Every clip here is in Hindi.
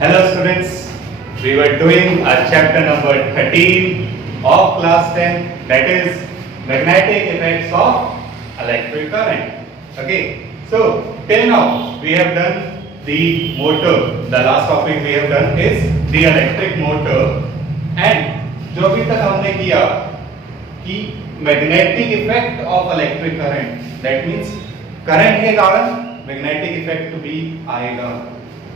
Hello students, we were doing our chapter number 13 of class 10, that is magnetic effects of electric current. Okay, so till now we have done the motor, the last topic we have done is the electric motor, and जो अभी तक हमने किया कि magnetic effect of electric current, that means current के कारण magnetic effect भी आएगा.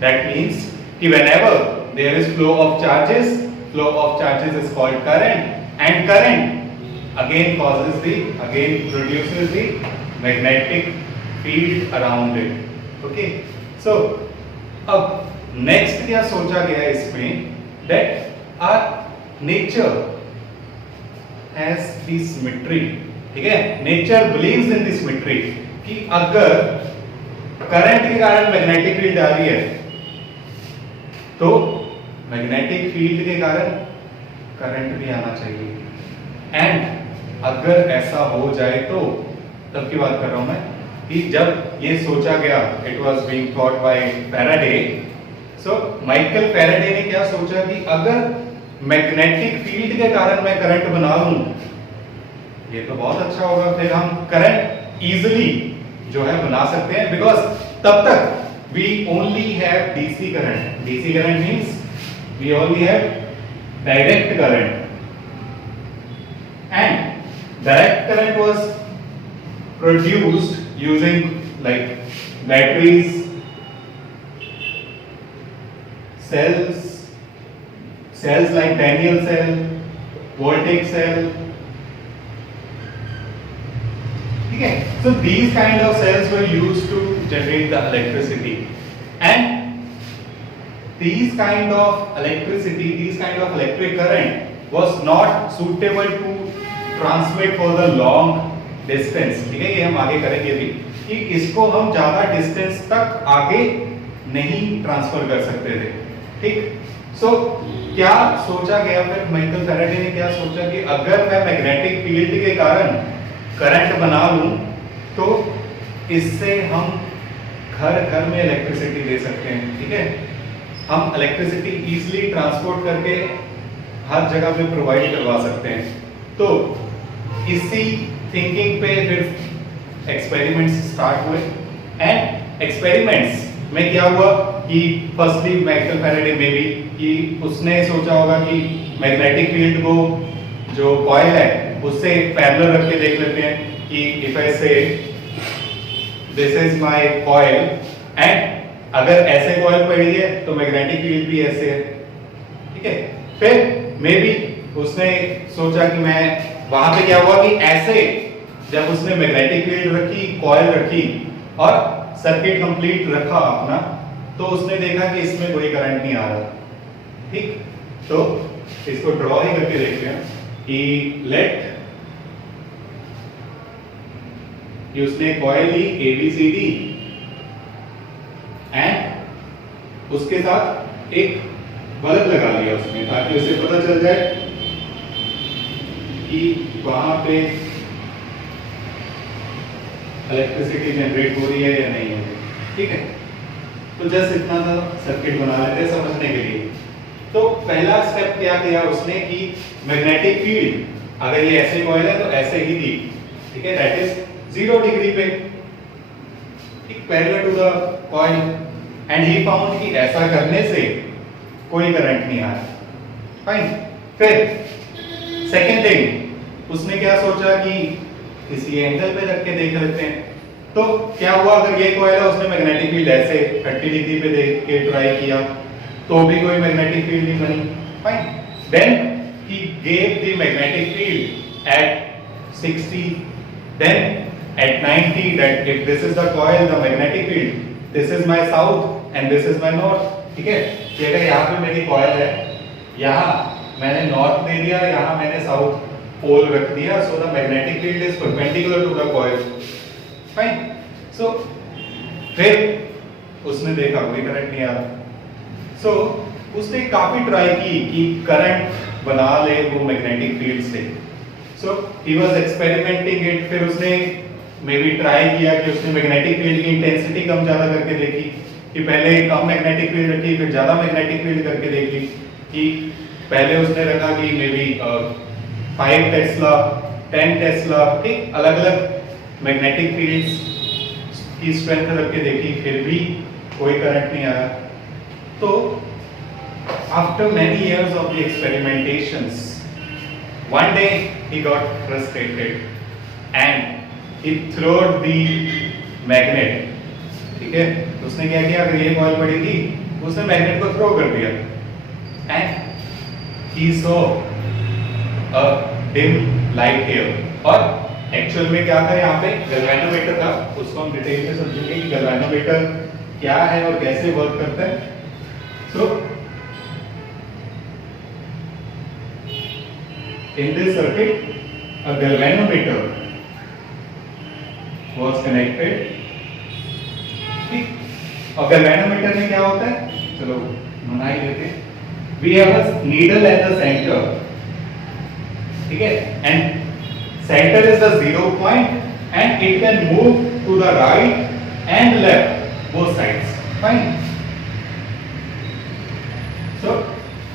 That means कि whenever there is flow of charges is called current, and current again produces the magnetic field around it. Okay, so अब next क्या सोचा गया इसमें, that our nature has the symmetry. ठीक है, nature believes in the symmetry कि अगर करंट के कारण मैग्नेटिक फील्ड आ रही है तो मैग्नेटिक फील्ड के कारण करंट भी आना चाहिए, एंड अगर ऐसा हो जाए तो तब की बात कर रहा हूं मैं कि जब ये सोचा गया, it was being thought bye Faraday. So Michael Faraday ने क्या सोचा कि अगर मैग्नेटिक फील्ड के कारण मैं करंट बना लूं ये तो बहुत अच्छा होगा, फिर हम करंट इजीली जो है बना सकते हैं, बिकॉज तब तक we only have DC current. DC current means we only have direct current, and direct current was produced using like batteries, cells like Daniel cell, voltaic cell. Okay, so these kind of cells were used to generate the electricity, and these kind of electric current was not suitable to transmit for the long distance. ठीक है, ये हम आगे करेंगे भी कि इसको हम ज्यादा डिस्टेंस तक आगे नहीं ट्रांसफर कर सकते थे. ठीक, सो क्या सोचा गया फिर माइकल फैराडे ने क्या सोचा कि अगर मैं मैग्नेटिक फील्ड के कारण करंट बना लूं तो इससे हम घर घर में इलेक्ट्रिसिटी दे सकते हैं. ठीक है, हम इलेक्ट्रिसिटी इजीली ट्रांसपोर्ट करके हर जगह पे प्रोवाइड करवा सकते हैं. तो इसी थिंकिंग पे फिर एक्सपेरिमेंट्स स्टार्ट हुए, एंड एक्सपेरिमेंट्स में क्या हुआ कि फर्स्टली माइकल फैराडे में भी कि उसने सोचा होगा कि मैग्नेटिक फील्ड को जो कॉइल है उससे पैरेलल रख के देख लेते हैं कि इफ आई से this is my coil, and अगर ऐसे कॉइल पड़ी है तो मैग्नेटिक फील्ड भी ऐसे है. ठीक है, फिर मे बी उसने सोचा कि मैं वहां पे क्या हुआ कि ऐसे जब उसने मैग्नेटिक फील्ड रखी, कॉइल रखी और सर्किट कंप्लीट रखा अपना, तो उसने देखा कि इसमें कोई करंट नहीं आ रहा. ठीक, तो इसको ड्रॉ ही करके देखते हैं कि लेट उसने कॉइल ली ABCD एंड उसके साथ एक बल्ब लगा लिया उसमें, ताकि उसे पता चल जाए कि वहां पे इलेक्ट्रिसिटी जनरेट हो रही है या नहीं हो रही. ठीक है, तो जस्ट इतना सा सर्किट बना लेते हैं समझने के लिए. तो पहला स्टेप क्या किया उसने कि मैग्नेटिक फील्ड अगर ये ऐसे कॉइल है तो ऐसे ही दी. ठीक है, दैट इज 0 डिग्री पे, ठीक, parallel to the coil, and he found कि ऐसा करने से कोई करंट नहीं आ रहा. फाइन. फिर सेकंड थिंग उसने क्या सोचा कि किसी एंगल पे रख के देख लेते हैं. तो क्या हुआ, अगर ये कॉइल है उसने मैग्नेटिक फील्ड ऐसे 30 डिग्री पे देख के ट्राई किया तो भी कोई मैग्नेटिक फील्ड नहीं बनी. Fine. Then he gave the magnetic field at 60, then at 90, that if this is the coil, the magnetic field, this is my south and this is my north. ठीक है, कि अगर यहाँ पे मेरी coil है, यहाँ मैंने north दे दिया, यहाँ मैंने south pole रख दिया, so the magnetic field is perpendicular to the coil. Fine. So फिर उसने देखा कोई करंट नहीं आ रहा. So उसने काफी ट्राई की कि करंट बना ले वो मैग्नेटिक फील्ड से. सो ही वाज एक्सपेरिमेंटिंग इट. फिर उसने मे बी ट्राई किया कि उसने मैग्नेटिक फील्ड की इंटेंसिटी कम ज्यादा करके देखी. कि पहले कम मैग्नेटिक फील्ड रखी फिर ज्यादा मैग्नेटिक फील्ड करके देख ली कि पहले उसने रखा कि मे बी 5 टेस्ला 10 टेस्ला, ठीक, अलग अलग मैग्नेटिक फील्ड्स की स्ट्रेंथ रख के देखी, फिर भी कोई करंट नहीं आया। तो after many years of the experimentations one day he got frustrated and he threw the magnet, ठीक है, तो उसने क्या किया, अगर ये कॉइल पड़ी थी उसने मैग्नेट को थ्रो कर दिया and he saw a dim light here। और एक्चुअल में क्या था, यहाँ पे गैल्वेनोमीटर था, उसको हम डिटेल में समझेंगे कि गैल्वेनोमीटर क्या है और कैसे वर्क करता है। सो in this circuit a galvanometer was connected, ठीक, और galvanometer में क्या होता है, चलो बना ही लेते हैं। we have a needle at the center, ठीक है, and center is the 0 point and it can move to the right and left both sides, fine। so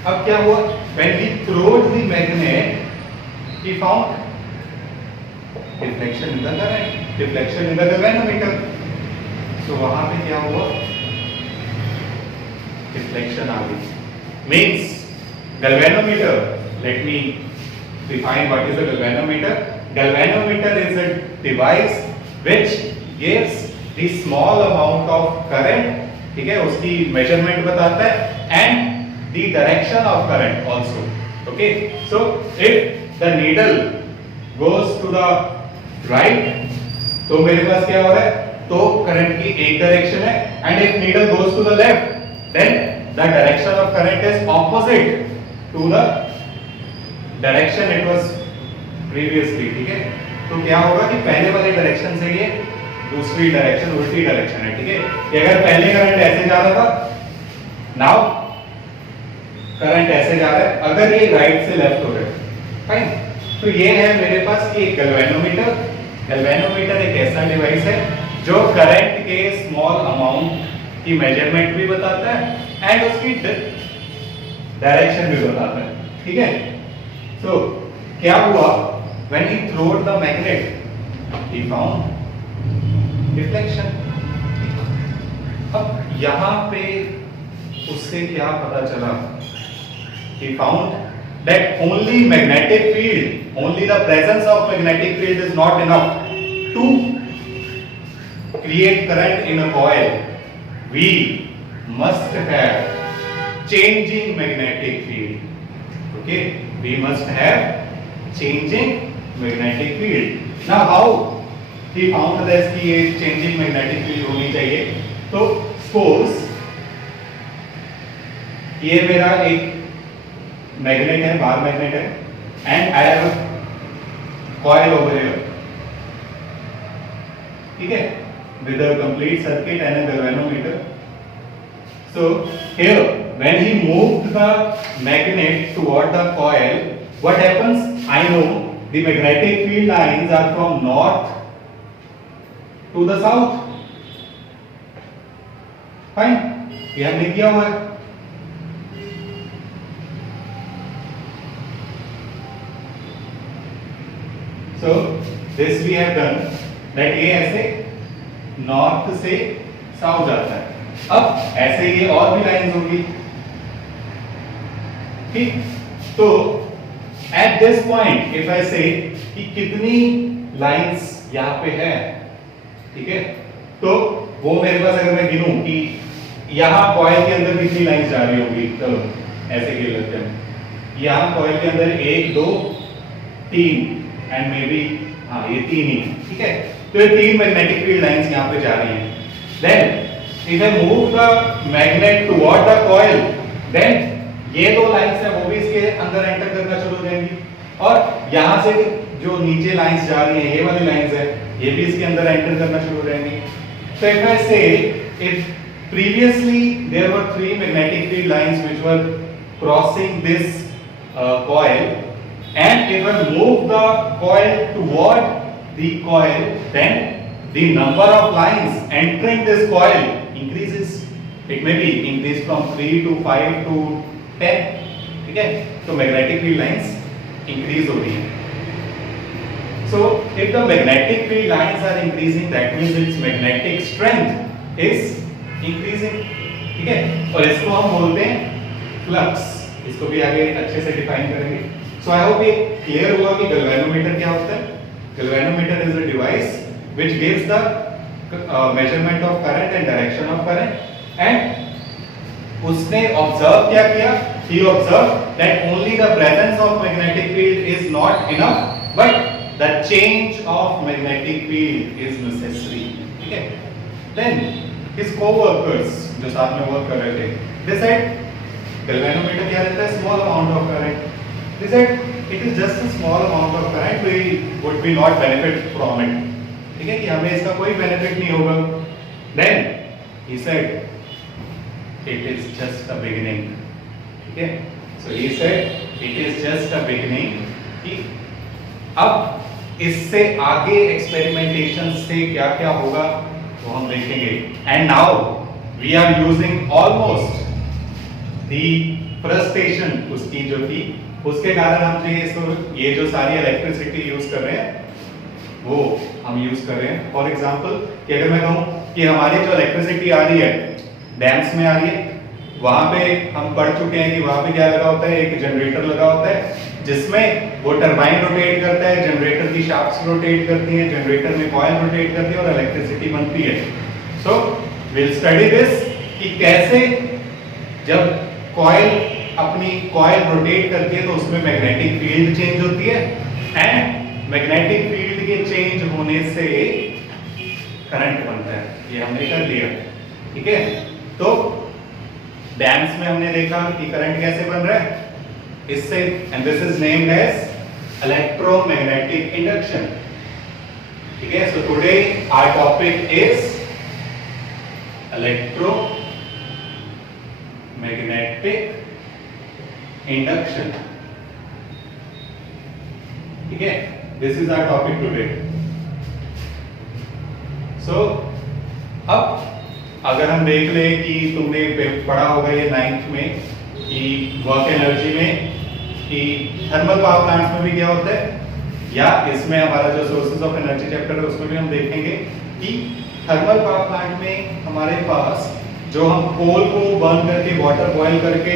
अब क्या हुआ, when he threw the magnet he found deflection in the current, deflection in the galvanometer। so वहां पे क्या हुआ, deflection आ गई, means galvanometer, let me define what is a galvanometer। galvanometer is a device which gives the small amount of current, ठीक है, उसकी measurement बताता है and the direction of current also, okay। so if the needle goes to the right, तो मेरे पास क्या हो रहा है, तो करंट की एक डायरेक्शन है, and if needle goes to the left then the direction of current is opposite to the direction it was previously, ठीक है। तो क्या होगा कि पहले वाले डायरेक्शन से ये दूसरी डायरेक्शन, उल्टी डायरेक्शन है, ठीक है, कि अगर पहले करंट ऐसे जा रहा था, नाउ करंट ऐसे जा रहा है, अगर ये राइट से लेफ्ट हो रहा है, फाइन। तो ये है मेरे पास एक गैल्वेनोमीटर। गैल्वेनोमीटर एक ऐसा डिवाइस है जो करंट के स्मॉल अमाउंट की मेजरमेंट भी बताता है एंड उसकी डायरेक्शन भी बताता है, ठीक है। सो क्या हुआ, when he थ्रोड the magnet he found deflection. अब यहां पे उससे क्या पता चला, he found that only magnetic field, only the presence of magnetic field is not enough to create current in a coil। we must have changing magnetic field, okay, we must have changing magnetic field। now how he found this कि ये changing magnetic field होनी चाहिए, तो suppose ये मेरा एक मैग्नेट है, बार मैग्नेट है, and I have coil over here, ठीक है, with a complete circuit and a galvanometer. So here when he moved the magnet toward the coil, what happens, I know the magnetic field lines are from north to the south, fine, ये हमने किया हुआ है। So this we have done that ये ऐसे नॉर्थ से साउथ जाता है। अब ऐसे ये और भी लाइंस होगी, ठीक, तो at this point if I से कि कितनी लाइंस यहाँ पे है, ठीक है, तो वो मेरे पास अगर मैं गिनूं कि यहाँ कॉइल के अंदर कितनी लाइंस जा रही होगी, चलो ऐसे गिन लेते हैं, यहाँ कॉइल के अंदर 1 2 3 एंड मे बी, हाँ ये 3 ही, ठीक है, तो ये 3 मैग्नेटिक फील्ड लाइंस यहाँ पे जा रही हैं। Then if I move the magnet toward the coil, then ये 2 लाइंस है वो भी इसके अंदर एंटर करना शुरू हो जाएंगी, और यहाँ से जो नीचे लाइंस जा रही हैं, ये वाली लाइंस है, ये भी इसके अंदर एंटर करना शुरू हो जाएंगी। So if I say, if previously there were 3 magnetic field lines which were crossing this coil, and if I move the coil toward the coil, then the number of lines entering this coil increases, it may be increase from 3 to 5 to 10, ठीक है, तो मैग्नेटिक फील्ड लाइंस इंक्रीज हो रही हैं. So if the magnetic field lines are increasing, that means its magnetic strength is increasing, ठीक है, और इसको हम बोलते हैं फ्लक्स. इसको भी आगे अच्छे से डिफाइन करेंगे. So I hope ये क्लियर हुआ कि गैल्वेनोमीटर क्या होता है. Galvanometer is a device which gives the measurement of current and direction of current. And उसने observe क्या किया? He observed that only the presence of magnetic field is not enough, but the change of magnetic field is necessary. ठीक है? Then his co-workers जो साथ में वर्क कर रहे थे, they said galvanometer क्या रहता है? Small amount of current. They said it is just a small amount of current, we would be not benefit from it. ठीक है कि हमें इसका कोई बेनिफिट नहीं होगा. Then he said it is just a beginning. ठीक है? So he said it is just a beginning. कि अब इससे आगे एक्सपेरिमेंटेशन से क्या क्या होगा वो हम देखेंगे. And now we are using almost the frustration उसकी जो थी, उसके कारण हम ये जो सारी इलेक्ट्रिसिटी यूज कर रहे हैं वो हम यूज कर रहे हैं. फॉर एग्जांपल कि अगर मैं कहूं कि हमारी जो इलेक्ट्रिसिटी आ रही है डैम्स में आ रही है, वहां पे हम पढ़ चुके हैं कि वहां पे क्या लगा होता है, एक जनरेटर लगा होता है जिसमें वो टरबाइन रोटेट करता है, जनरेटर की शाफ्ट्स रोटेट करती हैं, जनरेटर में कॉइल रोटेट करती है और इलेक्ट्रिसिटी बनती है. सो विल स्टडी दिस कि कैसे जब कॉइल अपनी कॉइल रोटेट करती है तो उसमें मैग्नेटिक फील्ड चेंज होती है एंड मैग्नेटिक फील्ड के चेंज होने से करंट बनता है. ये हमने कर लिया. ठीक है, तो डैम्स में हमने देखा कि करंट कैसे बन रहा है इससे, and this is named as electromagnetic induction. ठीक है, so today our topic is electromagnetic induction. ठीक है, this is our topic today. So अब अगर हम देख ले कि तुमने पढ़ा होगा ये 9th में कि वर्क एनर्जी में कि थर्मल पावर प्लांट्स में भी क्या होता है, या इसमें हमारा जो सोर्सेज ऑफ एनर्जी चैप्टर है उसमें भी हम देखेंगे कि थर्मल पावर प्लांट में हमारे पास जो हम कोल को बर्न करके वाटर बॉयल करके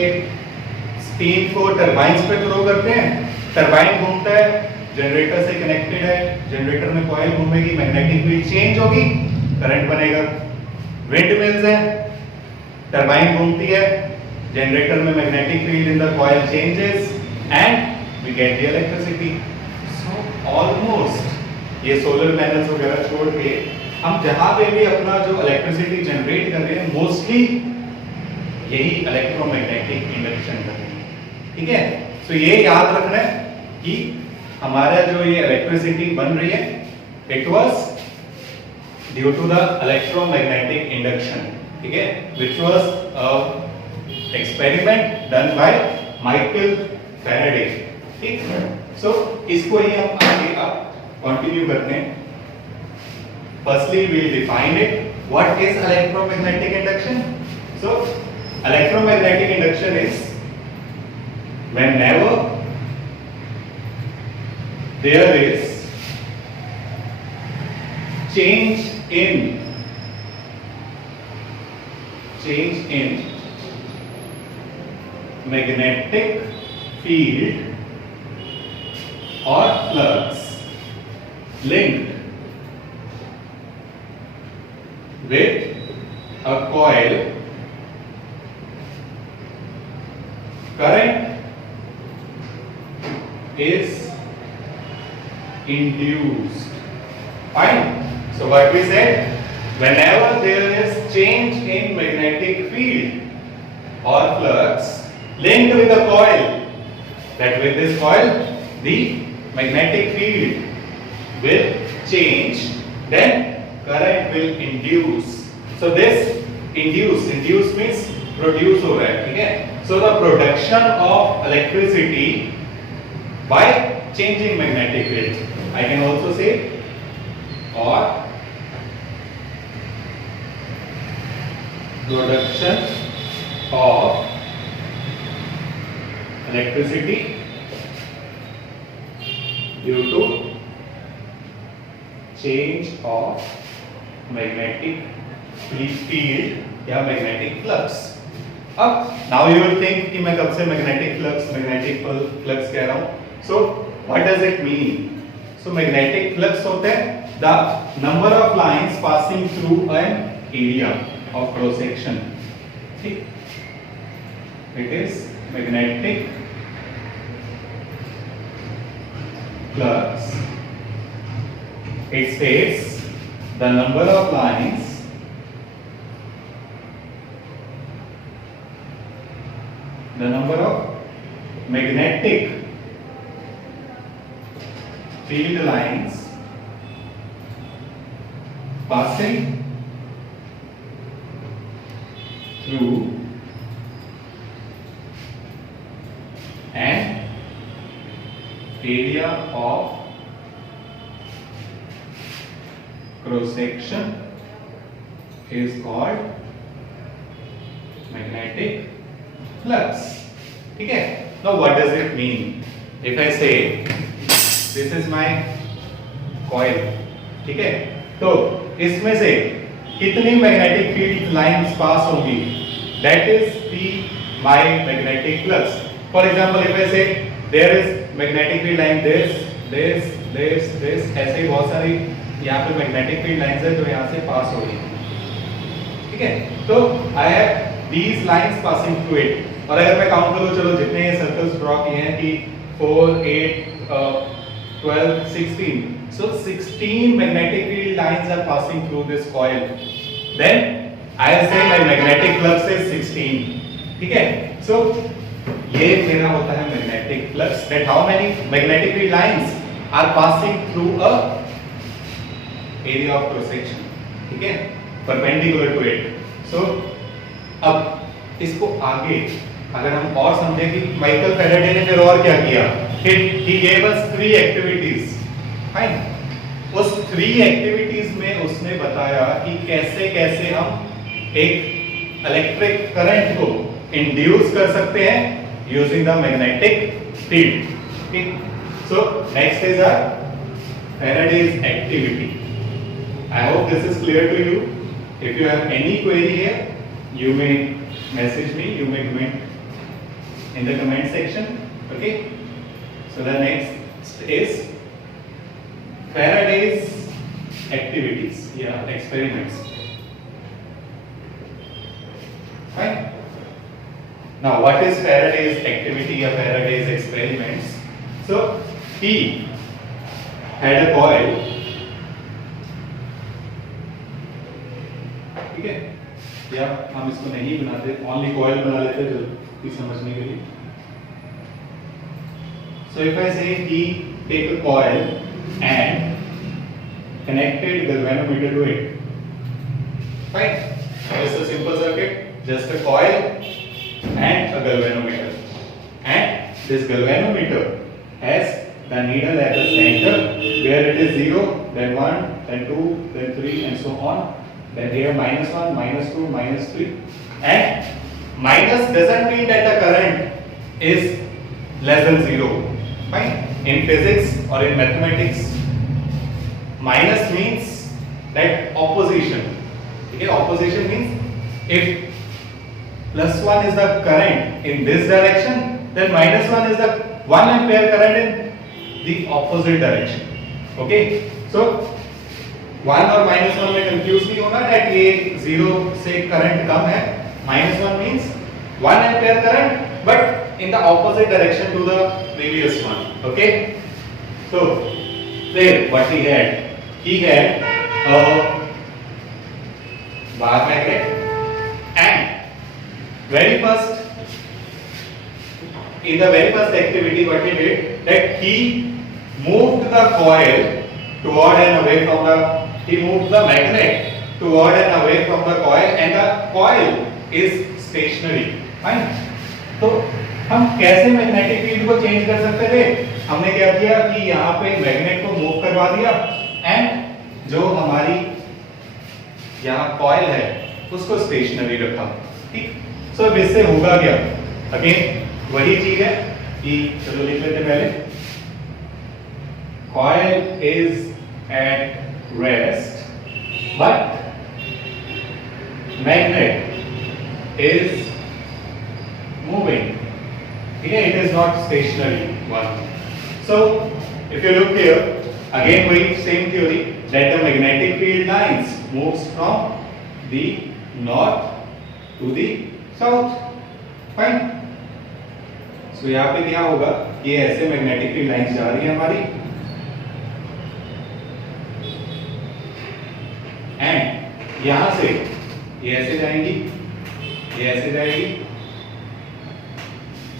स्टीम को टरबाइंस पे थ्रो करते हैं, टरबाइन घूमता है, जनरेटर से कनेक्टेड है, जनरेटर में कॉइल घूमेगी, मैग्नेटिक फील्ड चेंज होगी, करंट बनेगा. विंड मिल्स है, टरबाइन घूमती है, जनरेटर में magnetic field in the coil changes and we get the electricity. So almost ये सोलर पैनल्स वगैरह छोड़ के हम जहां पे भी अपना जो इलेक्ट्रिसिटी जनरेट कर रहे हैं मोस्टली यही इलेक्ट्रोमैग्नेटिक इंडक्शन कर रहे हैं. ठीक है, सो ये याद रखना है कि हमारा जो ये इलेक्ट्रिसिटी बन रही है it was due to the electromagnetic induction. ठीक है, which was a experiment done by Michael Faraday. ठीक, सो इसको ही हम आगे अब कंटिन्यू करते हैं. Firstly, we will define it. What is electromagnetic induction? So, electromagnetic induction is whenever there is change in magnetic field or flux linked with a coil, current is induced. Fine. So what we said, whenever there is change in magnetic field or flux linked with a coil, that with this coil the magnetic field will change, then current will induce. So this induce means produce हो रहा है. ठीक है, so the production of electricity by changing magnetic field, I can also say, or production of electricity due to change of magnetic field या मैग्नेटिक फ्लक्स। अब नाउ यू विल थिंक कि मैं कब से मैग्नेटिक फ्लक्स कह रहा हूं। So what does it mean? So magnetic flux होते हैं the number of lines passing through an area of cross section. ठीक, it is magnetic flux. It states the number of lines magnetic field lines passing through an area of cross section is called magnetic flux. ठीक है? Now what does it mean? If I say this is my coil, ठीक है? तो इसमें से कितनी मैग्नेटिक फील्ड लाइंस पास होंगी? That is my magnetic flux. For example, if I say there is magnetic field line this, ऐसे ही बहुत सारी यहाँ पे मैग्नेटिक फील्ड लाइंस है जो यहाँ से पास हो रही है। ठीक है, तो I have these lines passing through it. और अगर मैं काउंट करूँ, चलो जितने ये सर्कल्स ड्रॉ किए हैं कि 4, 8, 12, 16, so 16 magnetic field lines are passing through this coil. Then I'll say my magnetic flux is 16. ठीक है, so ये मेरा होता है magnetic flux. That how many magnetic field lines are passing through a area of cross section. ठीक है, perpendicular to it. So अब इसको आगे अगर हम और समझे कि माइकल फैराडे ने फिर और क्या किया, he gave us 3 activities. Fine, उस 3 एक्टिविटीज में उसने बताया कि कैसे कैसे हम एक इलेक्ट्रिक करंट को इंड्यूस कर सकते हैं यूजिंग द मैग्नेटिक फील्ड. ठीक, so next is Faraday's activity. I hope this is clear to you. If you have any query here, you may message me, you may comment in the comment section. Okay, so the next is Faraday's activities, experiments. Fine. Now, what is Faraday's activity or Faraday's experiments? So, he had a coil. ठीक है, या हम इसको नहीं बनाते, ओनली कॉइल बना लेते जल्दी समझने के लिए. So if I say he take a coil and connected galvanometer to it, fine. It's a simple circuit, just a coil and a galvanometer, and this galvanometer has the needle at the center where it is 0, then 1, then 2, then 3, and so on. Then here -1, -2, -3, and minus doesn't mean that the current is less than 0. Fine. In physics or in mathematics, minus means that opposition. Okay, opposition means if +1 is the current in this direction, then -1 is the 1 ampere current in the opposite direction. Okay, so 1 और -1 में कंफ्यूज नहीं होना that ये 0 से करंट कम है. -1 means 1 ampere current but in the opposite direction to the previous one. Okay, so there what he had a bar magnet, and very first in the very first activity what he did, that he moved the coil toward and away from the he moved the magnet toward and away from the coil, and the coil is stationary. Fine. तो हम कैसे मैग्नेटिक फील्ड को चेंज कर सकते थे? हमने क्या किया कि यहाँ पे मैग्नेट को मूव करवा दिया, एंड जो हमारी यहाँ कॉइल है उसको स्टेशनरी रखा, ठीक। सो अब इससे होगा क्या, अगेन वही चीज है कि चलो लिख लेते पहले, coil is at rest but magnet is moving, ठीक है, it is not stationary one. So if you look here, again we same theory that the magnetic field lines moves from the north to the south, fine। so यहाँ पे क्या होगा, ये ऐसे मैग्नेटिक फील्ड लाइंस जा रही है हमारी, एंड यहां से ये ऐसे जाएंगी, ये ऐसे जाएगी।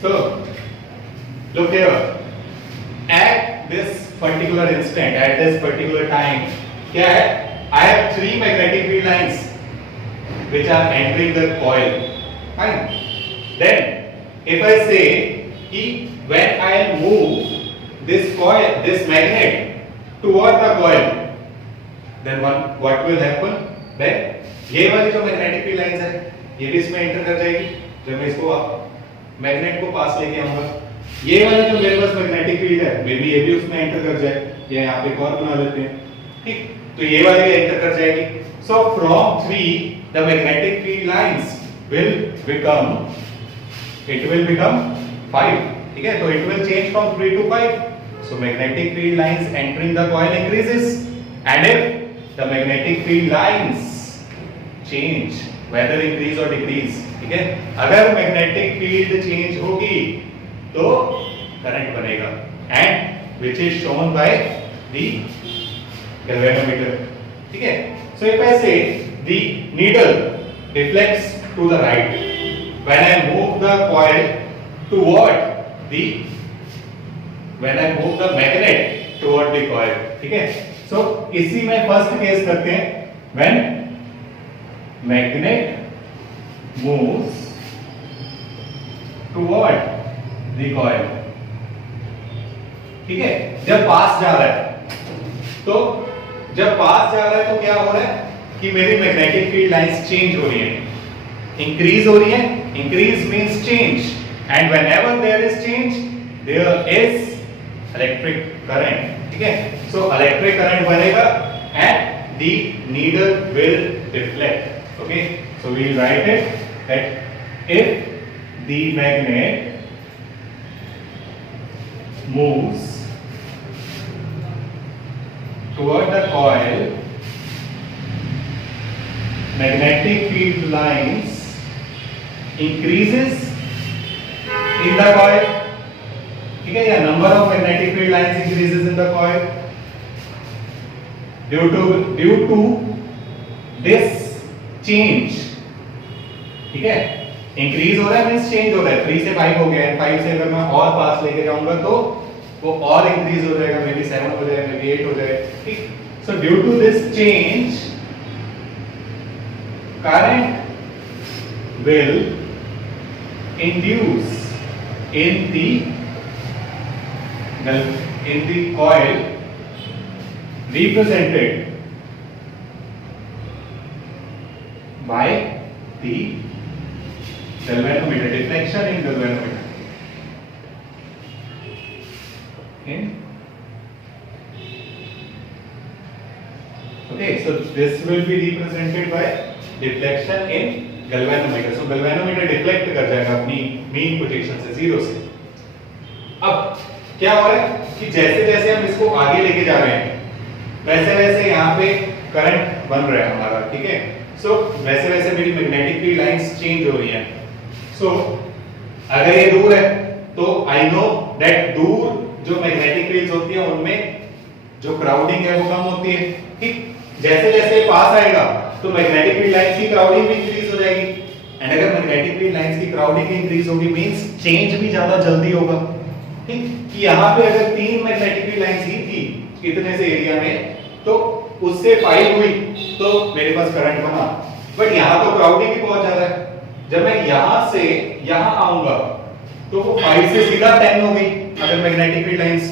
so look here, at this particular instant, at this particular time, क्या है, I have 3 magnetic field lines which are entering the coil, fine। then if I say कि when I move this coil, this magnet toward the coil, then what will happen, then ये वाली जो magnetic field lines है ये भी इसमें एंटर कर जाएगी। जब मैं इसको मैग्नेट को पास लेके आऊंगा, ये वाली जो मेरे पास मैग्नेटिक फील्ड है मे बी ये भी उसमें एंटर कर जाए, या यहाँ पे एक और बना लेते हैं, ठीक। तो ये वाली भी एंटर कर जाएगी। So from 3 the magnetic field lines will become 5, ठीक है। तो it will change from 3 to 5। So magnetic field lines entering the coil increases, and if the magnetic field lines change whether increase और डिक्रीज, ठीक है, अगर मैग्नेटिक फील्ड चेंज होगी तो करंट बनेगा, and which is shown by the galvanometer, ठीक है। So if I say the needle deflects to the right when I move the coil toward the when I move the magnet toward the coil, ठीक है। सो इसी में फर्स्ट केस करते हैं, when magnet moves toward the coil, ठीक है। जब पास जा रहा है, तो जब पास जा रहा है तो क्या हो रहा है कि मेरी मैग्नेटिक फील्ड लाइंस चेंज हो रही है, इंक्रीज हो रही है, increase means change, and whenever there is change there is electric current, ठीक है। सो इलेक्ट्रिक करंट बनेगा and the needle will reflect, okay. So we will write it that if the magnet moves toward the coil, magnetic field lines increases in the coil, ठीक है, या number of magnetic field lines increases in the coil due to this change, ठीक है। इंक्रीज हो रहा है मींस चेंज हो रहा है, 3 से 5 हो गया है, 5 से अगर मैं और पास लेके जाऊंगा तो वो और इंक्रीज हो जाएगा, मे बी 7 हो जाएगा, मे बी 8 हो जाएगा, ठीक। So due to this change current will induce in the coil represented by the galvanometer, deflection in galvanometer. Okay, so this will be represented by deflection in galvanometer. So galvanometer deflect कर जाएगा अपनी mean position से 0 से। अब क्या हो रहा है कि जैसे जैसे हम इसको आगे लेके जा रहे हैं वैसे वैसे यहाँ पे करंट बन रहा है हमारा, ठीक है। सो वैसे वैसे मेरी मैग्नेटिक फील्ड लाइंस चेंज हो रही हैं। सो अगर ये दूर है तो आई नो दैट दूर जो मैग्नेटिक फील्ड्स होती है उनमें जो क्राउडिंग है वो कम होती है, ठीक। जैसे जैसे पास आएगा तो मैग्नेटिक फील्ड लाइंस की क्राउडिंग भी इंक्रीज हो जाएगी, एंड अगर मैग्नेटिक फील्ड लाइंस की क्राउडिंग इंक्रीज होगी मींस चेंज भी ज्यादा जल्दी होगा, ठीक। कि यहाँ पे अगर 3 मैग्नेटिक फील्ड लाइंस ही थी इतने से एरिया में तो उससे 5 हुई तो मेरे पास करंट बना, बट यहाँ तो क्राउडिंग भी बहुत ज्यादा है। जब मैं यहाँ से यहाँ आऊंगा तो वो 5 से सीधा 10 हो गई अगर मैग्नेटिक फील्ड लाइंस।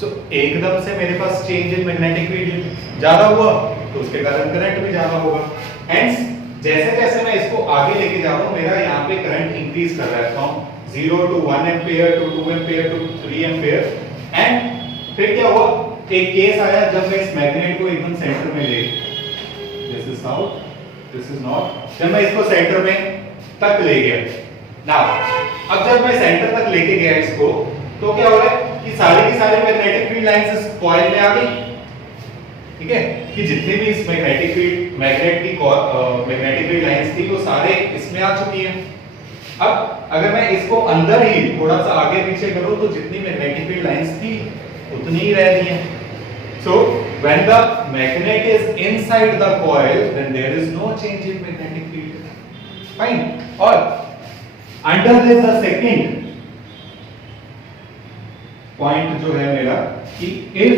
सो एकदम से मेरे पास चेंज इन मैग्नेटिक फील्ड ज्यादा हुआ तो उसके कारण करंट भी ज्यादा होगा। हेंस जैसे जैसे मैं इसको आगे लेके जा रहा हूं मेरा यहाँ पे करंट इंक्रीज कर रहा है from 0 to 1 ampere to 2 ampere to 3 ampere. And फिर क्या हुआ, एक केस आया जब मैं इस मैग्नेट को एकदम सेंटर में ले, this is south, this is north, जब मैं इसको सेंटर में तक ले गया। नाउ अब जब मैं सेंटर तक लेके गया इसको, तो क्या हो रहा है कि सारी की सारी मैग्नेटिक फील्ड लाइंस इस कॉइल में आ गई। ठीक है, कि जितनी भी इस magnetic field magnetic field lines थी वो सारे इसमें आ चुकी हैं। अब अगर मैं इसको अंदर ही थोड़ा सा आगे पीछे करूं तो जितनी मैग्नेटिक फील्ड लाइंस थी उतनी ही रहती हैं। So when the magnet is inside the coil, then there is no change in magnetic field. Fine. और under this the second point जो है मेरा कि if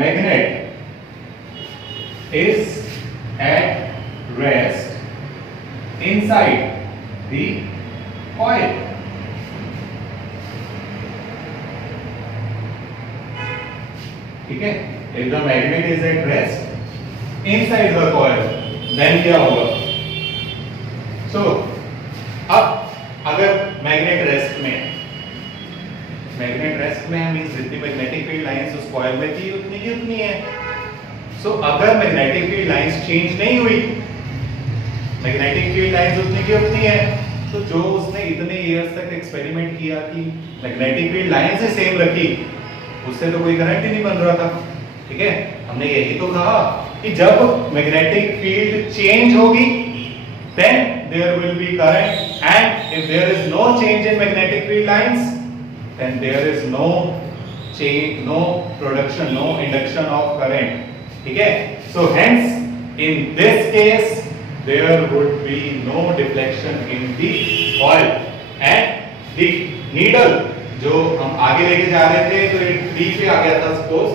magnet is at rest inside the coil, ठीक है, if the magnet is at rest inside the coil, then क्या होगा? So अब अगर मैग्नेट रेस्ट में मींस जितनी मैग्नेटिक फील्ड लाइंस उस कॉइल में थी उतनी की उतनी है। सो अगर मैग्नेटिक फील्ड लाइंस चेंज नहीं हुई, मैग्नेटिक फील्ड लाइंस उतनी की उतनी है, तो जो उसने इतने इयर्स तक एक्सपेरिमेंट किया कि मैग्नेटिक फील्ड लाइंस से सेम रखी, उससे तो कोई करंट ही नहीं बन रहा था। ठीक है, हमने यही तो कहा कि जब मैग्नेटिक फील्ड चेंज होगी then there will be current, and if there is no change in magnetic field lines, then there is no change, no production, no induction of current. ठीक है, so hence in this case there would be no deflection in the coil, and the needle जो हम आगे लेके जा रहे थे तो ये 3 पे आ गया था, सपोज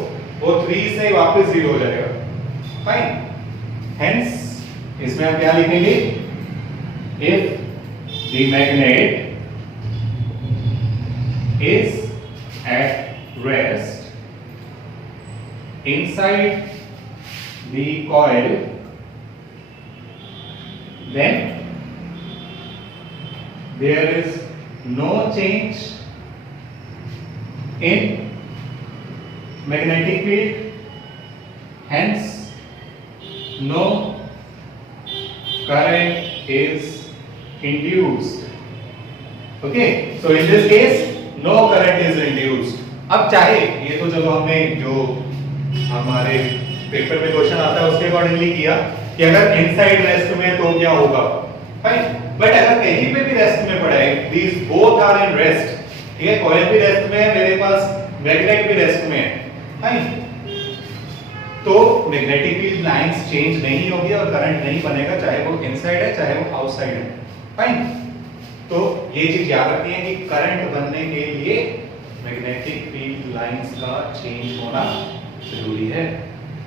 वो 3 से वापस 0 हो जाएगा। फाइन, हेंस इसमें हम क्या लिखेंगे, if the magnet is at rest inside the coil, then there is no change in magnetic field, hence no current is induced. Okay, so in this case no current is induced. अब चाहे ये तो चलो हमने जो हमारे पेपर में क्वेश्चन आता है उसके अकॉर्डिंगली किया कि अगर इनसाइड रेस्ट में तो क्या होगा, फाइन, बट अगर कहीं पे भी रेस्ट में पड़ा है, these both are in rest, ठीक है, कॉइल भी रेस्ट में है, मेरे पास मैग्नेट भी रेस्ट में है, फाइन, तो मैग्नेटिक फील्ड लाइंस चेंज नहीं होगी और करंट नहीं बनेगा, चाहे वो इनसाइड है चाहे वो आउटसाइड है। फाइन, तो ये चीज याद रखनी है कि करंट बनने के लिए मैग्नेटिक फील्ड लाइंस का चेंज होना जरूरी है।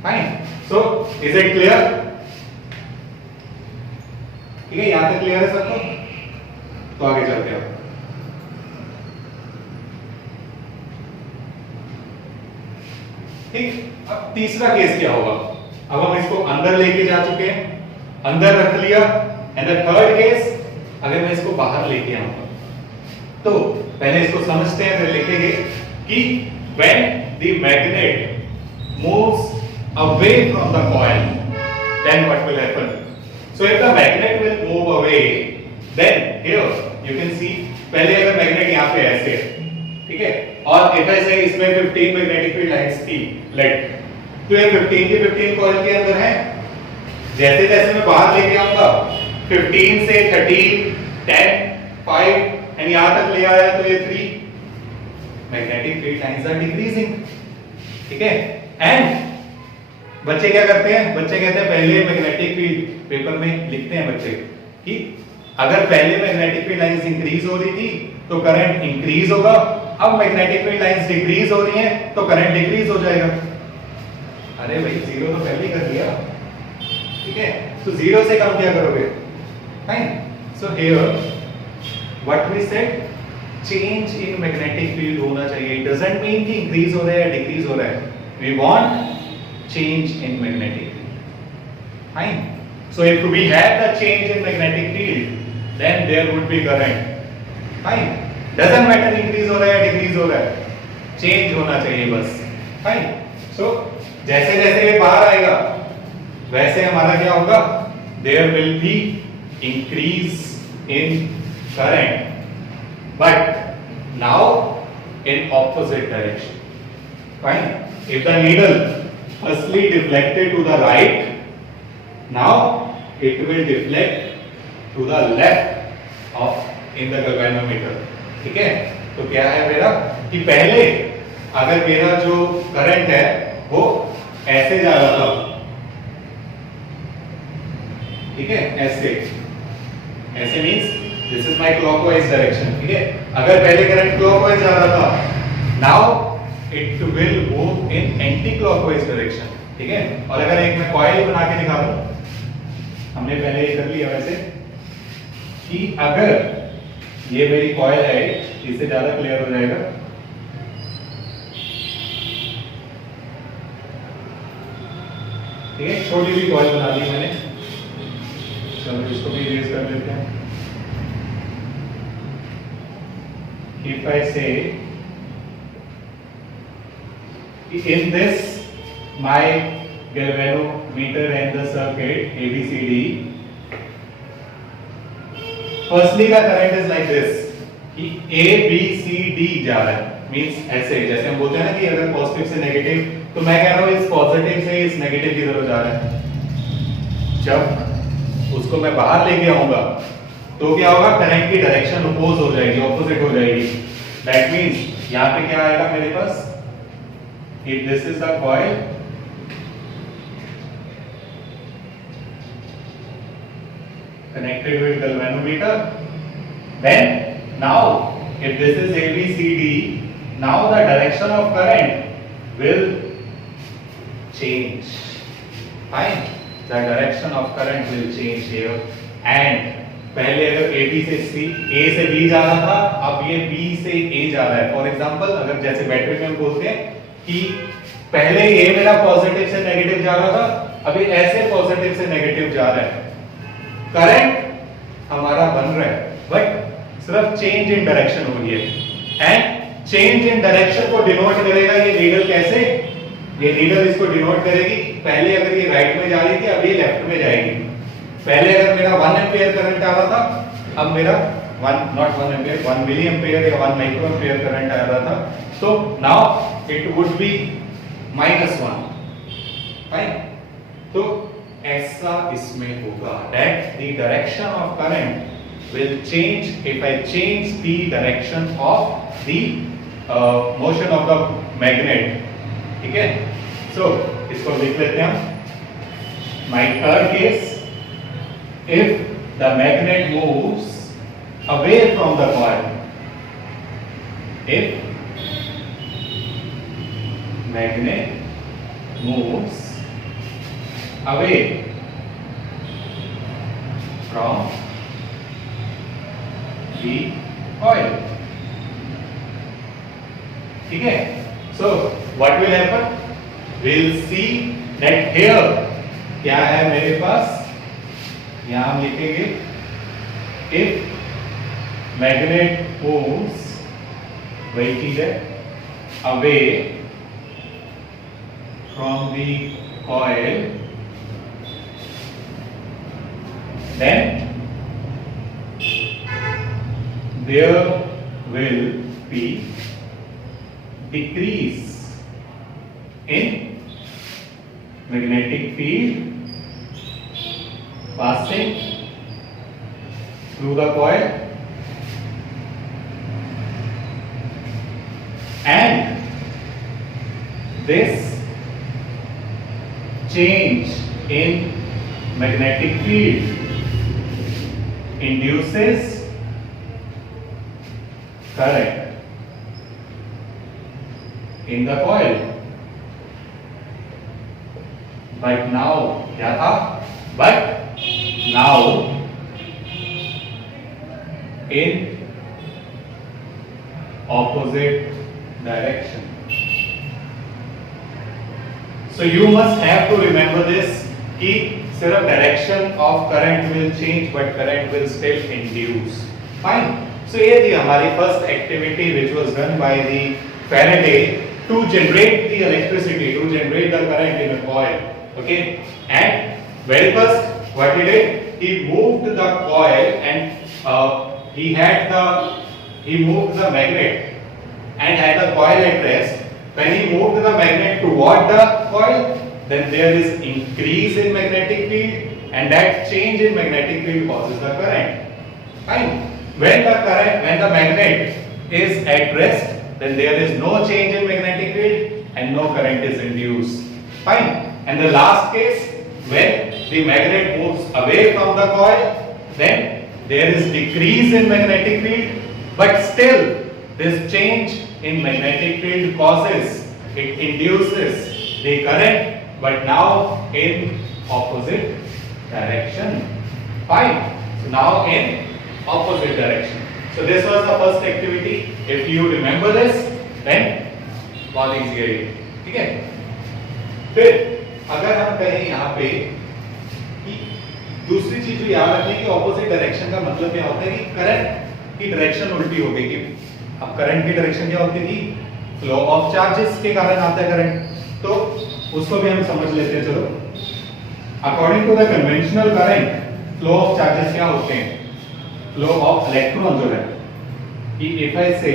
Fine, so is it clear? ठीक है, यहां तक क्लियर है सबको? तो आगे चलते हैं। ठीक, अब तीसरा केस क्या होगा? अब हम इसको अंदर लेके जा चुके हैं, अंदर रख लिया, एंड द थर्ड केस अगर मैं इसको बाहर लेके आऊंगा, तो पहले इसको समझते हैं फिर लिखेंगे कि when the magnet moves away from the coil, then what will happen? So if the magnet will move away, then here you can see, पहले अगर मैग्नेट यहाँ पे ऐसे है, ठीक है, और if I say इसमें 15 मैग्नेटिक फील्ड लाइंस थी, लेट, तो ये 15 की 15 कॉइल के अंदर है, जैसे जैसे मैं बाहर लेके आऊंगा 15 से 13, 10, 5 एंड यहां तक ले आया तो ये 3, magnetic field lines are decreasing. ठीक है, एंड बच्चे क्या करते हैं, बच्चे कहते हैं पहले मैग्नेटिक फील्ड, पेपर में लिखते हैं बच्चे कि अगर पहले मैग्नेटिक फील्ड लाइंस इंक्रीज हो रही थी तो करंट इंक्रीज होगा, अब मैग्नेटिक फील्ड लाइंस डिक्रीज हो रही हैं तो करंट डिक्रीज हो जाएगा। अरे भाई जीरो तो पहले ही कर दिया, ठीक है, तो जीरो से कम क्या करोगे? Fine, so here what we said, change in magnetic field होना चाहिए। इट डजंट मीन कि इंक्रीज हो रहा है या डिक्रीज हो रहा है, we want change in magnetic field. Fine, So if we have the change in magnetic field, then there would be current. Fine. Doesn't matter increase हो रहा है या decrease हो रहा है, change होना चाहिए बस. Fine. So जैसे जैसे ये बाहर आएगा, वैसे हमारा क्या होगा? There will be increase in current, but now in opposite direction. Fine. If the needle firstly deflected to the right, now it will deflect to the left of in the galvanometer. ठीक है? तो क्या है मेरा कि पहले अगर मेरा जो करंट है वो ऐसे जा रहा था, ठीक है, ऐसे means this is my clockwise direction. ठीक है, अगर पहले करंट क्लॉकवाइज जा रहा था, now it will move in anti clockwise direction. ठीक है, और अगर एक मैं कॉइल बना के दिखा दूं, हमने पहले ये कर लिया वैसे, कि अगर ये मेरी कॉइल है, इससे ज्यादा क्लियर हो जाएगा. ठीक है, छोटी सी कॉइल बना दी मैंने. चलो इसको भी इरेज कर लेते हैं. If I say in this my galvanometer and the circuit ABCD, firstly the current is like this कि ABCD जा रहा है, मींस ऐसे जैसे हम बोलते हैं ना कि अगर पॉजिटिव से नेगेटिव, तो मैं कह रहा हूँ इस पॉजिटिव से इस नेगेटिव की तरफ जा रहा है. जब उसको मैं बाहर लेके आऊंगा तो क्या होगा? करंट की डायरेक्शन अपोज हो जाएगी, ऑपोजिट हो जाएगी. दैट मींस यहां पे क्या आएगा मेरे पास? If this is the coil, connected with galvanometer, then now if this is ABCD, now the direction of current will change. Fine, the direction of current will change here. And पहले अगर A से B जा रहा था, अब ये B से A जा रहा है. फॉर एग्जांपल अगर जैसे बैटरी में हम बोलते हैं कि पहले ये मेरा पॉजिटिव से नेगेटिव जा रहा था, अभी ऐसे पॉजिटिव से नेगेटिव जा रहा है. करंट हमारा बन रहा है, बट सिर्फ चेंज इन डायरेक्शन हो रही है. एंड चेंज इन डायरेक्शन को डिनोट करेगा ये नीडल. कैसे? ये नीडल इसको डिनोट करेगी. पहले अगर ये राइट में जा रही थी, अब ये लेफ्ट में जाएगी. पहले अगर मेरा 1 एम्पीयर करंट आ रहा था, अब मेरा 1 एम्पीयर 1 मिली एम्पीयर या 1 माइक्रो एम्पीयर करंट आ रहा था. तो now it would be -1. Fine. तो ऐसा इसमें होगा, that the direction of current will change if I change the direction of the motion of the magnet. ठीक है, so इसको लिख लेते हैं हम. My third case, if the magnet moves away from the coil, if magnet moves away from the coil. ठीक है, so what will happen? We'll see that here क्या है मेरे पास, यहां हम लिखेंगे if magnet moves, वही चीज है, away from the coil, then there will be decrease in magnetic field passing through the coil, and this change in magnetic field induces current in the coil. But now क्या था? But now in opposite direction. So you must have to remember this कि सिर्फ direction of current will change but current will still induce. Fine. So ये थी हमारी first activity which was done by the Faraday to generate the electricity, to generate the current in a coil. Okay, and very first what he did, he moved the coil and he moved the magnet and had the coil at rest. When he moved the magnet toward the coil, then there is increase in magnetic field and that change in magnetic field causes the current. Fine. When the magnet is at rest, then there is no change in magnetic field and no current is induced. Fine. And the last case, when the magnet moves away from the coil, then there is decrease in magnetic field, but still this change in magnetic field causes, it induces the current, but now in opposite direction. Fine. So now in opposite direction. So this was the first activity. If you remember this, then बहुत easy है ये. ठीक है. फिर अगर हम कहें यहाँ पे कि दूसरी चीज जो याद रखनी है कि ऑपोजिट डायरेक्शन का मतलब क्या होता है कि करंट की डायरेक्शन उल्टी हो गई. कि अब करंट की डायरेक्शन क्या होती थी? फ्लो ऑफ चार्जेस के कारण आता है करंट. तो उसको भी हम समझ लेते हैं. चलो, according to the conventional current, flow of charges क्या होते हैं? Flow of electron जो है कि if I say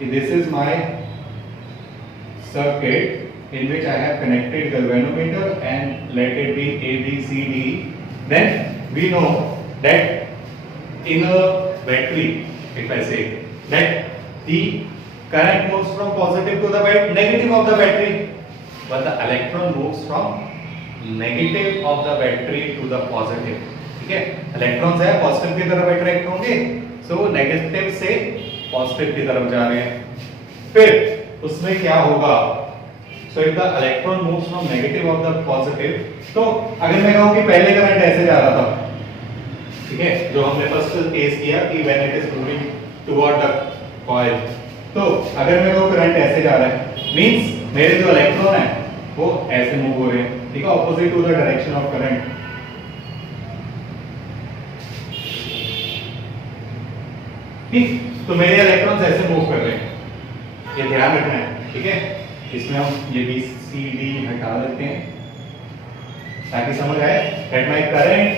this is my circuit in which I have connected galvanometer and let it be A, B, C, D, then we know that in a battery, if I say that the current moves from positive to the negative of the battery, but the electron moves from negative of the battery to the positive. ठीक है, इलेक्ट्रॉन्स है पॉजिटिव की तरफ अट्रैक्ट होंगे, सो नेगेटिव से पॉजिटिव की तरफ जा रहे हैं. फिर उसमें क्या होगा? So if the electron moves from negative of the positive, तो अगर मैं कहूं कि पहले करंट ऐसे जा रहा था, ठीक है, जो हमने फर्स्ट केस किया कि when it is moving toward the coil, तो अगर मैं कहूं करंट ऐसे जा रहा है, मींस मेरे जो इलेक्ट्रॉन है वो ऐसे मूव हो रहे हैं. ठीक है, opposite to the direction of current. ठीक, तो मेरे इलेक्ट्रॉन्स ऐसे मूव कर रहे हैं, ये ध्यान रखना है. ठीक है, इसमें हम ये B, C, D हटा देते हैं ताकि समझ आए that my current,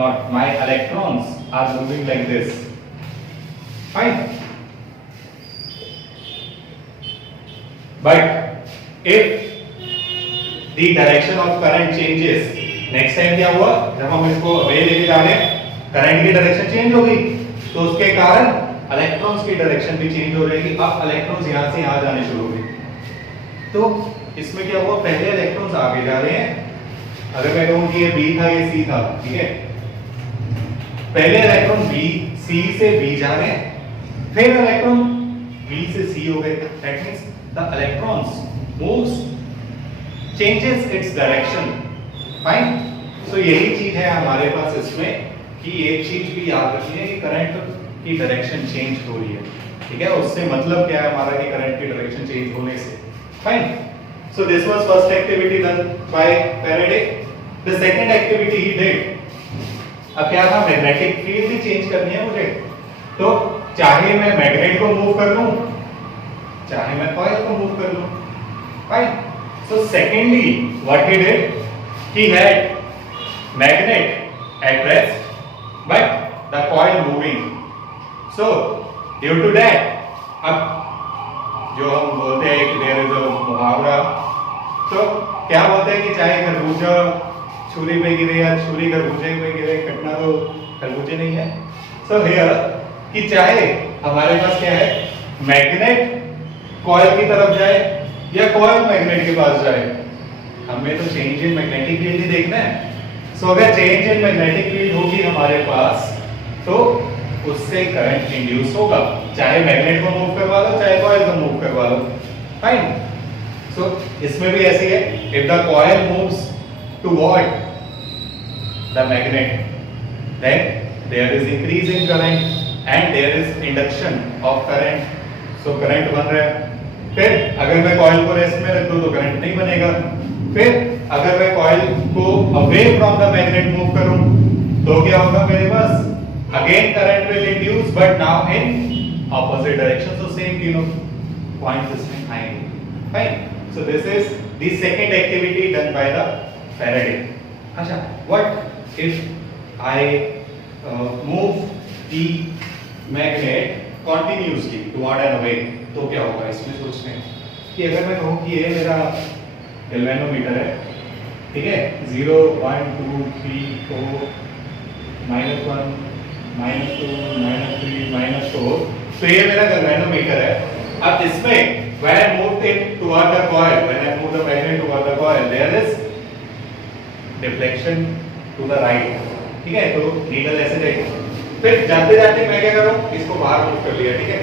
not my electrons are moving like this. Fine. But if the direction of current changes, next time क्या हुआ? जब हम इसको अवे लेके जा रहे हैं, करंट की डायरेक्शन चेंज हो गई, तो उसके कारण इलेक्ट्रॉन्स की डायरेक्शन भी चेंज हो रही है. अब इलेक्ट्रॉन्स यहां से यहां जाने शुरू हो गए. तो इसमें क्या हुआ? पहले इलेक्ट्रॉन्स आगे जा रहे हैं. अगर मैं कहूं कि ये B था, ये C था, ठीक है, पहले इलेक्ट्रॉन C से B जा रहे हैं, फिर इलेक्ट्रॉन B से C हो गए. That means the electrons moves changes its direction. Fine. So यही चीज है हमारे पास इसमें कि एक चीज भी याद रखनी है कि करंट की डायरेक्शन चेंज हो रही है. ठीक है, उससे मतलब क्या है हमारा कि करंट की डायरेक्शन चेंज होने से. Fine. So this was first activity done bye Faraday. The second activity he did, अब क्या था? मैग्नेटिक फील्ड भी चेंज करनी है मुझे. तो चाहे मैं मैग्नेट को मूव कर लूं, चाहे मैं कॉइल को मूव कर लूं. Fine. So secondly what he did, he had magnet at rest but the coil moving. So due to that, अब जो हम बोलते हैं कि there is a मुहावरा, तो क्या बोलते हैं कि चाहे खरबूजा छुरी पे गिरे या छुरी खरबूजे पे गिरे, कटना तो खरबूजे नहीं है. So here कि चाहे हमारे पास क्या है, मैग्नेट कॉइल की तरफ जाए या कॉइल मैग्नेट के पास जाए, हमें तो चेंज इन मैग्नेटिक फील्ड ही देखना है. सो अगर चेंज इन मैग्नेटिक फील्ड होगी हमारे पास, तो उससे करंट इंड्यूस होगा, चाहे मैग्नेट को मूव करवा लो, चाहे कॉइल को मूव करवा लो. फाइन. सो इसमें भी ऐसे है, if the coil moves toward the magnet, then there is increase in current and there is induction of current. So current बन रहा है. फिर अगर मैं कॉइल को रेस्ट में रख दूं तो करंट नहीं बनेगा. फिर अगर मैं कॉइल को away from the magnet move करूं तो क्या होगा मेरे पास, again current will induce but now in opposite direction, so same तीनों पॉइंट्स इसमें आएंगे। Fine, so this is the second activity done by the Faraday. अच्छा, what if I move the magnet continuously toward and away, तो क्या होगा इसमें सोचते हैं कि अगर मैं कहूं कि ये मेरा गैल्वेनोमीटर है, ठीक है, 0 1 2 3 4 -1 -2 -3 -4, तो ये मेरा गैल्वेनोमीटर है। अब इसमें when I move it toward the coil, when I move the magnet toward the coil, there is deflection to the right, ठीक है, तो नीडल ऐसे जाएगी। फिर जाते जाते मैं क्या करूं, इसको बाहर मूव कर लिया, ठीक है,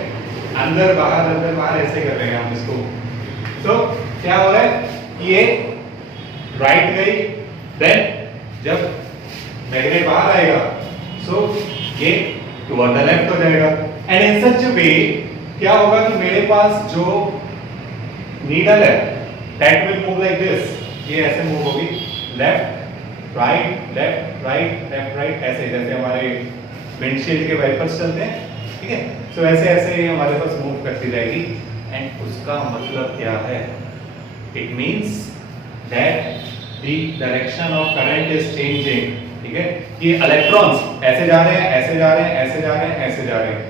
अंदर बाहर ऐसे कर लेंगे हम इसको। तो क्या हो रहा है कि ये राइट गई, देन जब मैग्नेट बाहर आएगा सो ये टुवर्ड द लेफ्ट हो जाएगा, एंड इन सच अ वे क्या होगा कि मेरे पास जो नीडल है that will move like this, ये ऐसे मूव होगी left right left right left right, ऐसे जैसे हमारे विंडशील्ड के वाइपर्स चलते हैं, ठीक है, सो ऐसे ऐसे हमारे पास मूव करती जाएगी। एंड उसका मतलब क्या है, it means that the direction of current is changing, ठीक है, ये इलेक्ट्रॉन्स ऐसे जा रहे हैं ऐसे जा रहे हैं ऐसे जा रहे हैं ऐसे जा रहे हैं,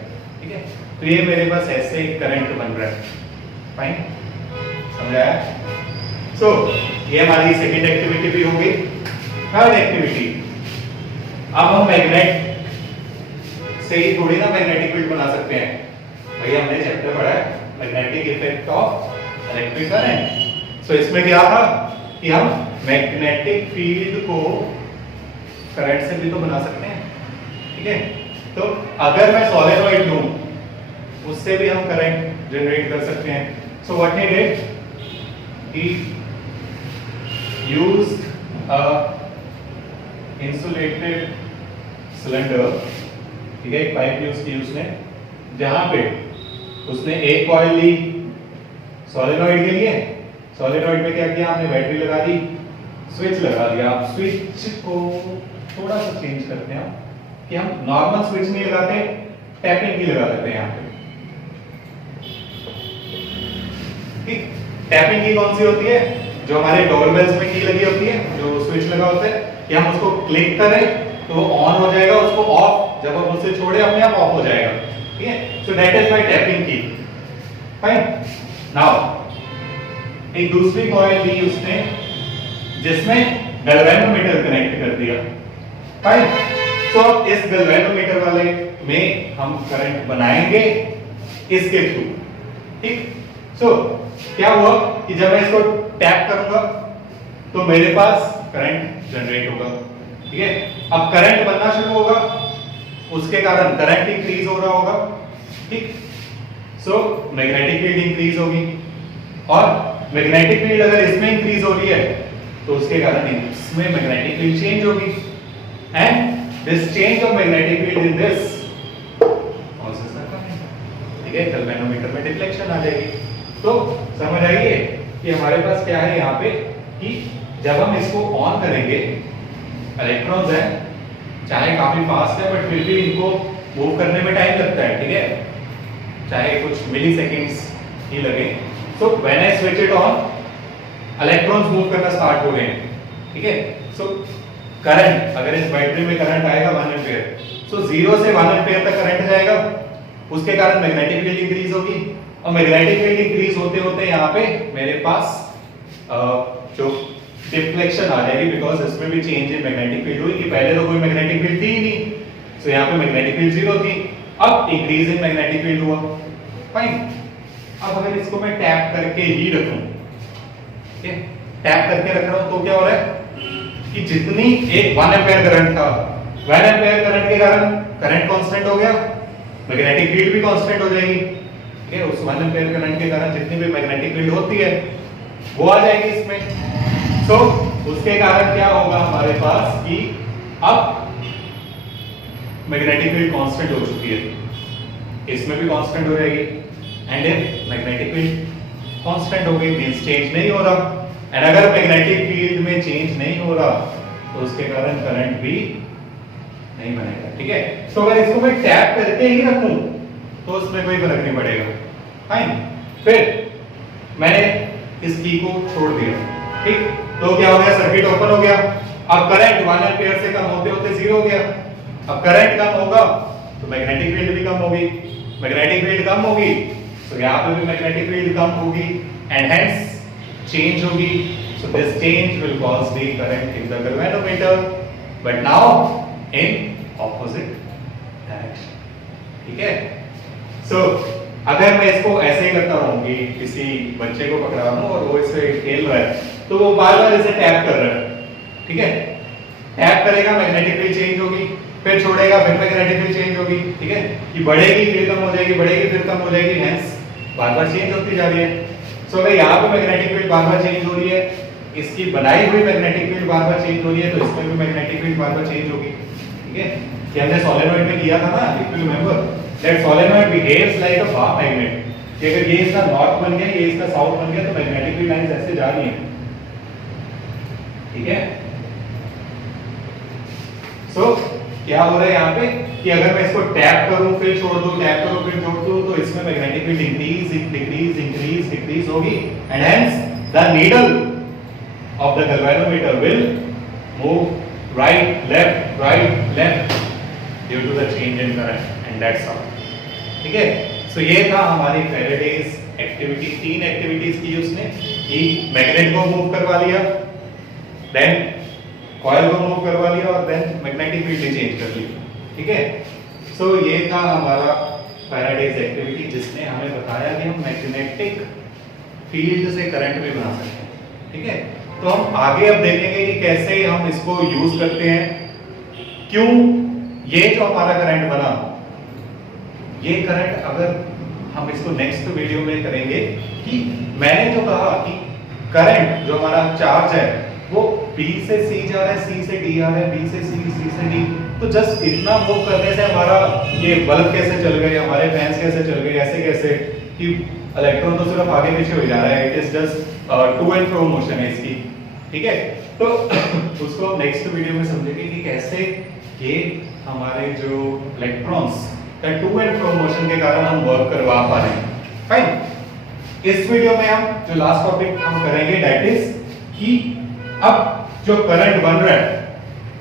ठीक है, तो ये मेरे पास ऐसे करंट बन रहा है। फाइन, समझ आया? सो ये हमारी सेकंड एक्टिविटी भी हो गई। थर्ड एक्टिविटी, अब हम मैग्नेट से ही थोड़ी ना मैग्नेटिक फील्ड बना सकते हैं, भैया हमने चैप्टर पढ़ा है magnetic effect of electric current. So इसमें क्या था कि हम मैग्नेटिक फील्ड को करंट से भी तो बना सकते हैं, ठीक है, तो अगर मैं सोलेनॉइड लूं उससे भी हम करंट जनरेट कर सकते हैं। So what he did, he used a insulated cylinder, ठीक है, एक पाइप यूज की उसने, जहां पे उसने एक कॉइल ली सोलेनॉइड के लिए, सोलेनॉइड में क्या किया हमने, बैटरी लगा दी, स्विच लगा दिया। आप स्विच को थोड़ा सा चेंज करते हैं कि हम नॉर्मल स्विच नहीं लगाते, टैपिंग की लगा देते हैं यहाँ पे, ठीक। टैपिंग की कौन सी होती है, जो हमारे डोरबेल्स में की लगी होती है, जो स्विच लगा होता है, कि हम उसको क्लिक करें तो ऑन हो जाएगा, उसको ऑफ जब हम उसे छोड़े अपने आप ऑफ हो जाएगा, ठीक है, so that is my tapping की। फाइन, नाउ एक दूसरी कॉइल ली उसने जिसमें गैल्वेनोमीटर कनेक्ट कर दिया। फाइन, तो अब इस गैल्वेनोमीटर वाले में हम करंट बनाएंगे इसके थ्रू, ठीक। सो क्या हुआ कि जब मैं इसको टैप करूंगा तो मेरे पास करंट जनरेट होगा, ठीक है, अब करंट बनना शुरू होगा, उसके कारण करंट इंक्रीज हो रहा होगा, ठीक। सो मैग्नेटिक फील्ड इंक्रीज होगी, और मैग्नेटिक फील्ड अगर इसमें इंक्रीज हो रही है तो उसके कारण इसमें मैग्नेटिक फील्ड चेंज होगी, and this change of magnetic field in this causes the current, ठीक है, गैल्वेनोमीटर में डिफ्लेक्शन आ जाएगी। तो समझ आइए कि हमारे पास क्या है यहाँ पे कि जब हम इसको ऑन करेंगे, इलेक्ट्रॉन्स हैं, चाहे काफी फास्ट है बट फिर भी इनको मूव करने में टाइम लगता है, ठीक है, चाहे कुछ मिली सेकेंड्स ही लगे। So when I switch it on, electrons move करना स्टार्ट हो गए, ठीक है। सो करंट, अगर इस बैटरी में करंट आएगा 1 एम्पीयर, सो 0 से 1 एम्पीयर तक करंट जाएगा, उसके कारण मैग्नेटिक फील्ड इंक्रीज होगी, और मैग्नेटिक फील्ड इंक्रीज होते होते यहाँ पे मेरे पास जो डिफ्लेक्शन आ जाएगी, बिकॉज इसमें भी चेंज इन मैग्नेटिक फील्ड हुई कि पहले तो कोई मैग्नेटिक फील्ड थी ही नहीं, सो यहाँ पे मैग्नेटिक फील्ड 0 थी, अब इंक्रीज इन मैग्नेटिक फील्ड हुआ। फाइन, अब अगर इसको मैं टैप करके ही रखूं, ठीक है, टैप करके रख रहा हूं तो क्या हो रहा है कि जितनी एक 1 एम्पीयर करंट था, 1 एम्पीयर करंट के कारण करंट कांस्टेंट हो गया, मैग्नेटिक फील्ड भी कांस्टेंट हो जाएगी, ठीक है, उस 1 एम्पीयर करंट के कारण जितनी भी मैग्नेटिक फील्ड होती है वो आ जाएगी इसमें। तो उसके कारण क्या होगा हमारे पास कि अब मैग्नेटिक फील्ड कांस्टेंट हो चुकी है, इसमें भी कांस्टेंट हो जाएगी, and if magnetic field constant हो गई मींस चेंज नहीं हो रहा, एंड अगर मैग्नेटिक फील्ड में चेंज नहीं हो रहा तो उसके कारण करंट भी नहीं बनेगा, ठीक है। तो अगर इसको मैं टैप करके ही रखूं तो उसमें कोई फर्क नहीं पड़ेगा, फाइन। फिर मैंने इस की को छोड़ दिया, ठीक, तो क्या हो गया, सर्किट ओपन हो गया। अब करंट 1 एंपियर से कम होते होते 0 हो गया। अब करंट कम होगा तो मैग्नेटिक फील्ड भी कम होगी, मैग्नेटिक फील्ड कम होगी तो यहाँ पे भी मैग्नेटिक फील्ड कम होगी एंड हेंस चेंज होगी। So this change will cause the current in the galvanometer, but now in opposite direction, ठीक है। So अगर मैं इसको ऐसे ही करता रहूंगी, किसी बच्चे को पकड़ा लूं और वो इसे खेल रहा है तो वो बार बार इसे टैप कर रहा है, ठीक है। टैप करेगा, मैग्नेटिक फील्ड चेंज होगी, फिर छोड़ेगा, फिर मैग्नेटिक फील्ड चेंज होगी, ठीक है। कि बढ़ेगी फिर कम हो जाएगी, बढ़ेगी फिर कम हो जाएगी, हेंस बार बार चेंज होती जा रही है। सो अगर यहाँ पे मैग्नेटिक फील्ड बार बार चेंज हो रही है, इसकी बनाई हुई मैग्नेटिक फील्ड बार बार चेंज हो रही है, तो इसमें भी मैग्नेटिक फील्ड बार बार चेंज होगी, ठीक है। कि हमने सोलेनॉइड में किया था ना, if you remember that solenoid behaves like a bar magnet. कि अगर ये इसका नॉर्थ बन गया, ये इसका साउथ बन गया, तो मैग्नेटिक फील्ड लाइंस ऐसे जा रही हैं, ठीक है। सो क्या हो रहा है यहाँ पे कि अगर मैं इसको टैप करूं फिर छोड़ दूं, टैप करूं फिर छोड़ दूं, तो इसमें magnetic field increase decrease increase decrease होगी and hence the needle of the galvanometer will move right left due to the change in current and that's all, ठीक है। सो ये था हमारी फैराडेज एक्टिविटी। 3 एक्टिविटीज की उसने, कि मैग्नेट को मूव करवा लिया, देन कॉइल को मूव करवा लिया और देन मैग्नेटिक फील्ड चेंज कर ली, ठीक है। सो ये था हमारा फैराडेज एक्टिविटी, जिसने हमें बताया कि हम मैग्नेटिक फील्ड से करंट भी बना सकते हैं, ठीक है। तो हम आगे अब देखेंगे कि कैसे हम इसको यूज करते हैं। क्यों ये जो हमारा करंट बना, ये करंट अगर हम इसको नेक्स्ट वीडियो में करेंगे कि मैंने जो कहा कि करंट जो हमारा चार्ज है वो B से C जा रहा है, C से D आ रहा है, B से C, C से D, तो जस्ट इतना मूव करने से हमारा ये बल्ब कैसे चल गए, हमारे फैंस कैसे चल गए, ऐसे कैसे कि इलेक्ट्रॉन तो सिर्फ आगे पीछे हो जा रहा है, it is just to and fro motion है इसकी, ठीक है। तो उसको हम नेक्स्ट वीडियो में समझेंगे कि कैसे ये हमारे जो इलेक्ट्रॉन्स का टू एंड फ्रो मोशन के कारण हम वर्क करवा पा रहे हैं, फाइन। इस वीडियो में हम जो लास्ट टॉपिक हम करेंगे दैट इज कि अब जो करंट बन रहा है,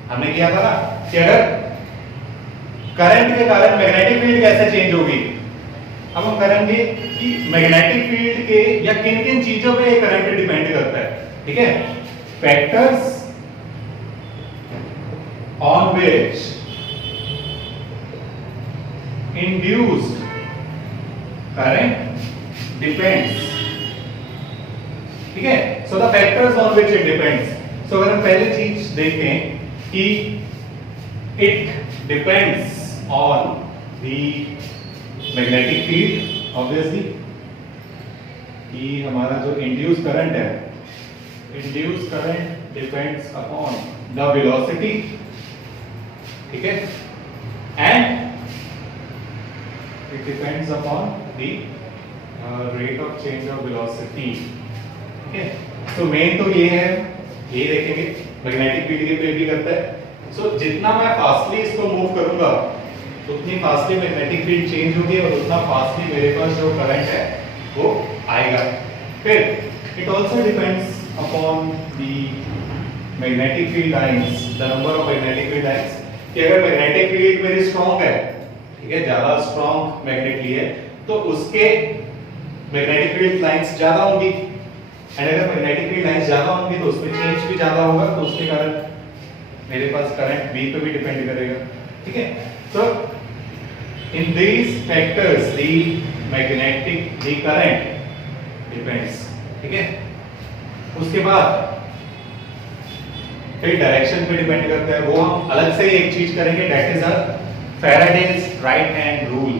हमने किया था ना कि अगर करंट के कारण मैग्नेटिक फील्ड कैसे चेंज होगी। अब हम करेंगे कि मैग्नेटिक फील्ड के या किन किन चीजों पे ये करंट डिपेंड करता है, ठीक है। Factors on which induced current depends, ठीक है। So the factors on which it depends. सो अगर हम पहली चीज देखें कि it depends on the magnetic field, obviously कि हमारा जो इंड्यूस करंट है, induce current depends upon the velocity, ठीक है, and it depends upon the rate of change of velocity, ठीक है। तो मेन तो ये है, ये देखेंगे मैग्नेटिक फील्ड के पे भी करता है। सो जितना मैं फास्टली इसको मूव करूंगा उतनी फास्टली मैग्नेटिक फील्ड चेंज होगी और उतना फास्टली मेरे पास जो करंट है वो आएगा। फिर it also depends upon the magnetic field lines, the number of magnetic field lines, कि अगर मैग्नेटिक फील्ड मेरी स्ट्रांग है, ठीक है, ज्यादा स्ट्रांग मैग्नेट ली है, तो उसके मैग्नेटिक फील्ड लाइंस ज्यादा होंगी, एंड अगर मैग्नेटिक फील्ड लाइंस ज्यादा होंगी तो उसमें चेंज भी ज्यादा होगा, तो उसके कारण मेरे पास करंट B पे भी डिपेंड करेगा, ठीक है। So in these factors the current depends, ठीक है। उसके बाद फिर डायरेक्शन पे डिपेंड करता है, वो हम अलग से एक चीज करेंगे, that is a Faraday's right hand rule,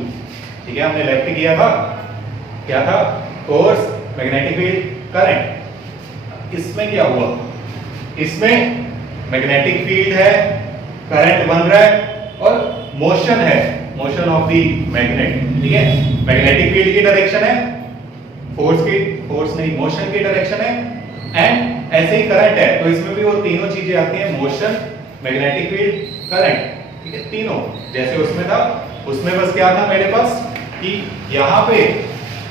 ठीक है। हमने लेफ्ट किया था, क्या था, फोर्स, मैग्नेटिक फील्ड, करंट। इसमें क्या हुआ, इसमें मैग्नेटिक फील्ड है, करंट बन रहा है और मोशन है, मोशन ऑफ द मैग्नेट, ठीक है। मैग्नेटिक फील्ड की डायरेक्शन है, फोर्स नहीं, मोशन की डायरेक्शन है, एंड ऐसे ही करंट है तो इसमें भी वो तीनों चीजें आती हैं, मोशन, मैग्नेटिक फील्ड, करंट, ठीक है, तीनों। जैसे उसमें था, उसमें बस क्या था मेरे पास कि यहाँ पे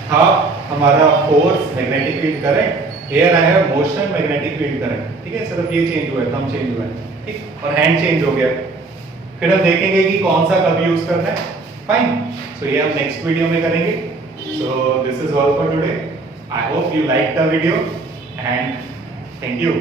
था हमारा force, magnetic field, current, here I have motion, magnetic field, current, ठीक है, सिर्फ ये चेंज हुआ है, थंब चेंज हुआ है, ठीक, और हैंड चेंज हो गया। फिर हम देखेंगे कि कौन सा कब यूज करना है, फाइन। सो ये हम नेक्स्ट वीडियो में करेंगे। सो this is all for today. I hope you like the video and thank you.